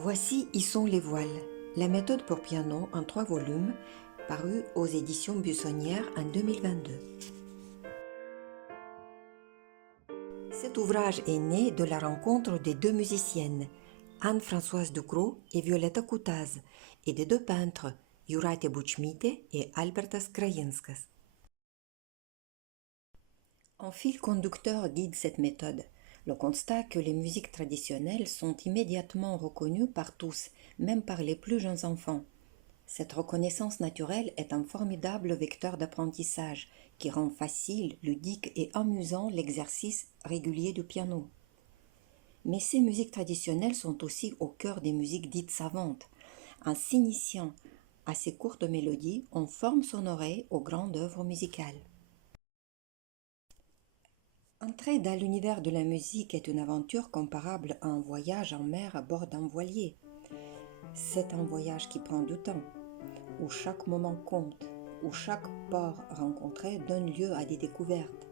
Voici Y sont les voiles, la méthode pour piano en 3 volumes, paru aux éditions Buissonnière en 2022. Cet ouvrage est né de la rencontre des deux musiciennes, Anne-Françoise Ducrot et Violetta Kutaz, et des deux peintres, Jūratė Bučmytė et Albertas Krajinskas. Un fil conducteur guide cette méthode. Le constat que les musiques traditionnelles sont immédiatement reconnues par tous, même par les plus jeunes enfants. Cette reconnaissance naturelle est un formidable vecteur d'apprentissage qui rend facile, ludique et amusant l'exercice régulier du piano. Mais ces musiques traditionnelles sont aussi au cœur des musiques dites savantes. En s'initiant à ces courtes mélodies, on forme son oreille aux grandes œuvres musicales. Entrer dans l'univers de la musique est une aventure comparable à un voyage en mer à bord d'un voilier. C'est un voyage qui prend du temps, où chaque moment compte, où chaque port rencontré donne lieu à des découvertes.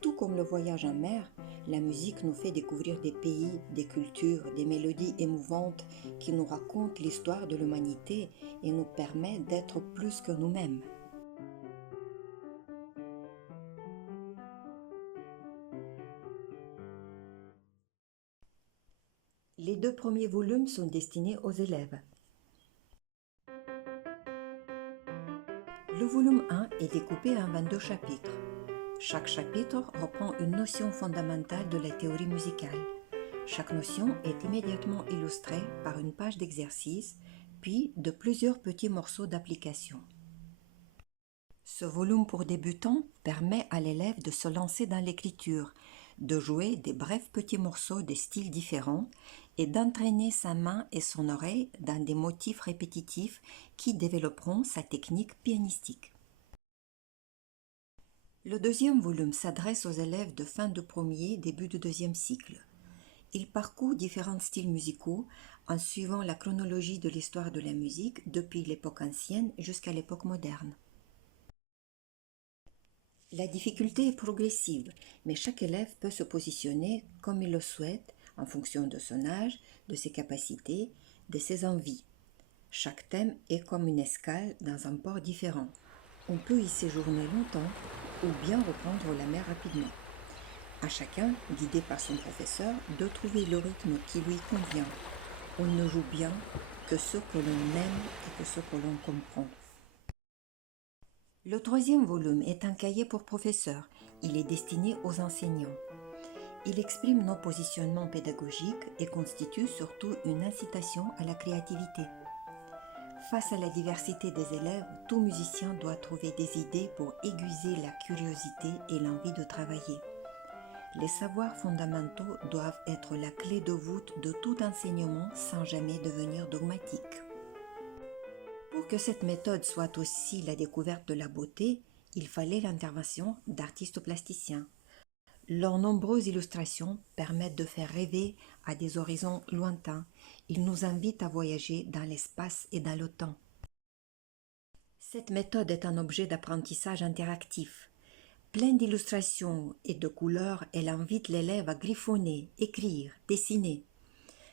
Tout comme le voyage en mer, la musique nous fait découvrir des pays, des cultures, des mélodies émouvantes qui nous racontent l'histoire de l'humanité et nous permet d'être plus que nous-mêmes. Les 2 premiers volumes sont destinés aux élèves. Le volume 1 est découpé en 22 chapitres. Chaque chapitre reprend une notion fondamentale de la théorie musicale. Chaque notion est immédiatement illustrée par une page d'exercice, puis de plusieurs petits morceaux d'application. Ce volume pour débutants permet à l'élève de se lancer dans l'écriture, de jouer des brefs petits morceaux de styles différents et d'entraîner sa main et son oreille dans des motifs répétitifs qui développeront sa technique pianistique. Le deuxième volume s'adresse aux élèves de fin de premier, début de deuxième cycle. Il parcourt différents styles musicaux en suivant la chronologie de l'histoire de la musique depuis l'époque ancienne jusqu'à l'époque moderne. La difficulté est progressive, mais chaque élève peut se positionner comme il le souhaite en fonction de son âge, de ses capacités, de ses envies. Chaque thème est comme une escale dans un port différent. On peut y séjourner longtemps ou bien reprendre la mer rapidement. À chacun, guidé par son professeur, de trouver le rythme qui lui convient. On ne joue bien que ce que l'on aime et que ce que l'on comprend. Le troisième volume est un cahier pour professeurs. Il est destiné aux enseignants. Il exprime nos positionnements pédagogiques et constitue surtout une incitation à la créativité. Face à la diversité des élèves, tout musicien doit trouver des idées pour aiguiser la curiosité et l'envie de travailler. Les savoirs fondamentaux doivent être la clé de voûte de tout enseignement sans jamais devenir dogmatique. Pour que cette méthode soit aussi la découverte de la beauté, il fallait l'intervention d'artistes plasticiens. Leurs nombreuses illustrations permettent de faire rêver à des horizons lointains. Ils nous invitent à voyager dans l'espace et dans le temps. Cette méthode est un objet d'apprentissage interactif. Pleine d'illustrations et de couleurs, elle invite l'élève à griffonner, écrire, dessiner.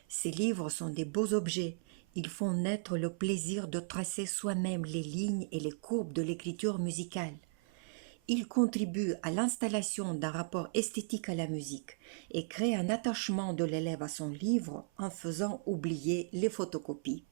Ces livres sont des beaux objets. Ils font naître le plaisir de tracer soi-même les lignes et les courbes de l'écriture musicale. Ils contribuent à l'installation d'un rapport esthétique à la musique et créent un attachement de l'élève à son livre en faisant oublier les photocopies.